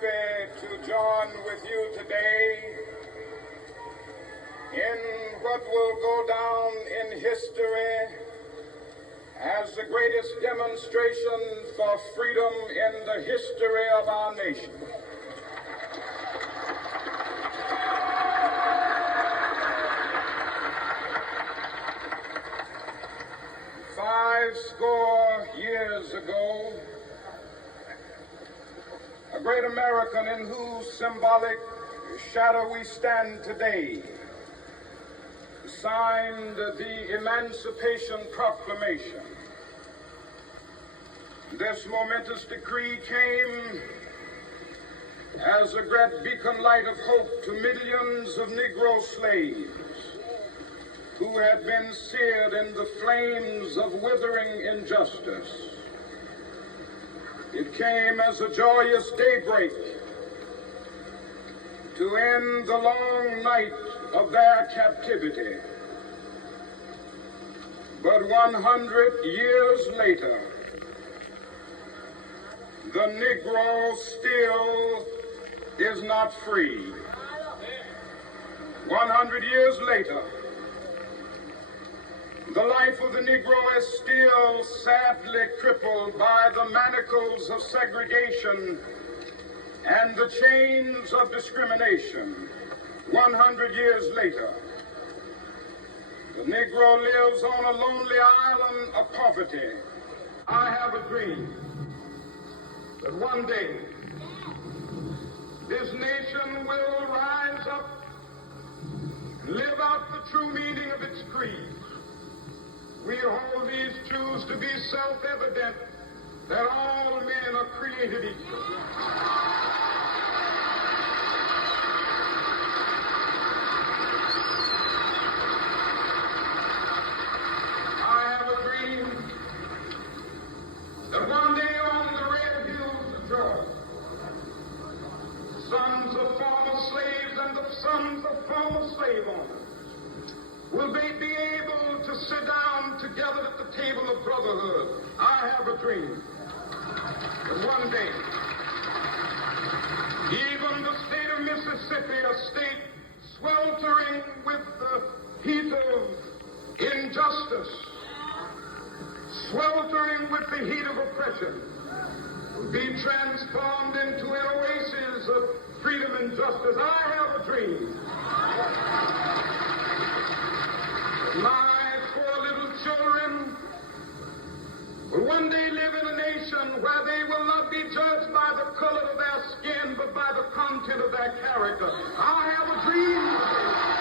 happy to join with you today in what will go down in history as the greatest demonstration for freedom in the history of our nation. Five score years ago, a great American in whose symbolic shadow we stand today signed the Emancipation Proclamation. This momentous decree came as a great beacon light of hope to millions of Negro slaves who had been seared in the flames of withering injustice. It came as a joyous daybreak to end the long night of their captivity. But 100 years later, the Negro still is not free. 100 years later, the life of the Negro is still sadly crippled by the manacles of segregation and the chains of discrimination. 100 years later, the Negro lives on a lonely island of poverty. I have a dream that one day this nation will rise up and live out the true meaning of its creed. We hold these truths to be self-evident, that all men are created equal. I have a dream that one day on the red hills of Georgia, sons of former slaves and the sons of former slave owners will they be able to sit down together at the table of brotherhood. I have a dream that one day, even the state of Mississippi, a state sweltering with the heat of injustice, sweltering with the heat of oppression, will be transformed into an oasis of freedom and justice. I have a dream. My four little children will one day live in a nation where they will not be judged by the color of their skin, but by the content of their character. I have a dream today.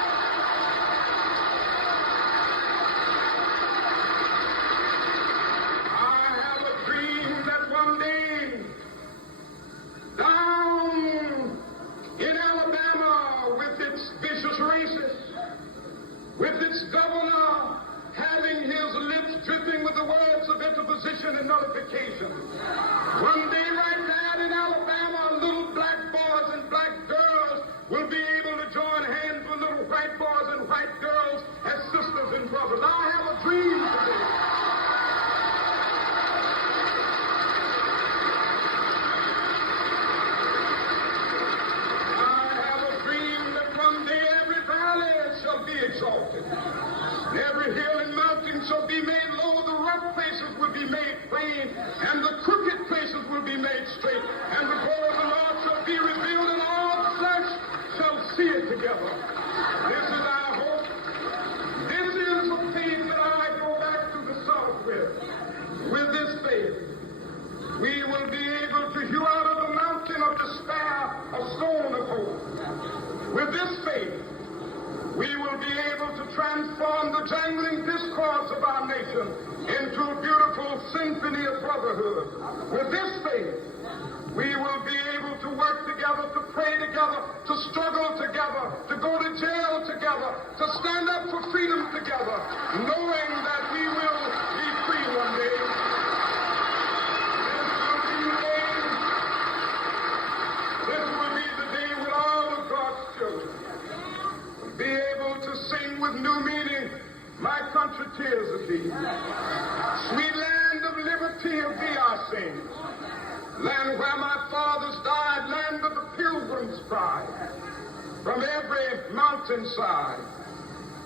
I have a dream that one day, down in Alabama, with its vicious racists, with its governor having his lips dripping with the words of interposition and nullification. One day right there in Alabama, little black boys and black girls will be able to join hands with little white boys and white girls as sisters and brothers. I have a dream today. Exalted. Every hill and mountain shall be made low, the rough places will be made plain, and the crooked places will be made straight, and the glory of the Lord shall be revealed, and all flesh shall see it together. This is our hope. This is the faith that I go back to the South with. With this faith, we will be able to hew out of the mountain of despair a stone of hope. With this faith, we will be able to transform the jangling discords of our nation into a beautiful symphony of brotherhood. With this faith, we will be able to work together, to pray together, to struggle together, to go to jail together, to stand up for freedom together, knowing that we will be free one day. This will be the day when all of God's children be able to sing with new meaning, my country tears of thee. Sweet land of liberty of thee I sing. Land where my fathers died, land of cry from every mountainside.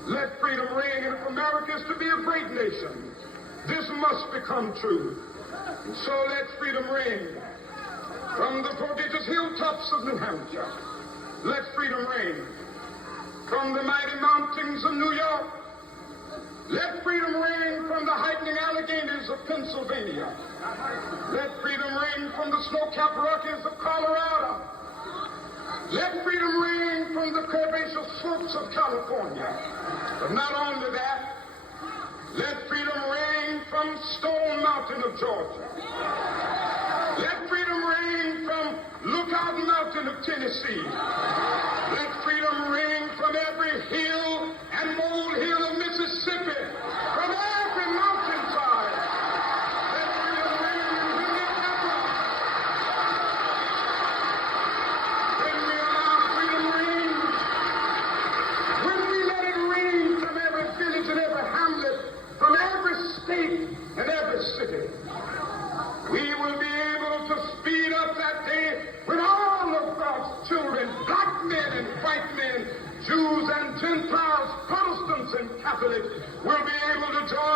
Let freedom ring, and if America is to be a great nation, this must become true. And so let freedom ring from the prodigious hilltops of New Hampshire. Let freedom ring from the mighty mountains of New York. Let freedom ring from the heightening Alleghenies of Pennsylvania. Let freedom ring from the snow-capped Rockies of Colorado. Let freedom ring from the curvaceous slopes of California. But not only that, let freedom ring from Stone Mountain of Georgia. Let freedom ring from Lookout Mountain of Tennessee. Let freedom ring from every hill and molehill of Mississippi, from every mountainside. Let freedom ring in Minneapolis. When we allow freedom ring, when we let it ring from every village and every hamlet, from every state and every city, we will be able to speed up that day when all of God's children, black men and white men, Jews and Gentiles, Protestants and Catholics, will be able to join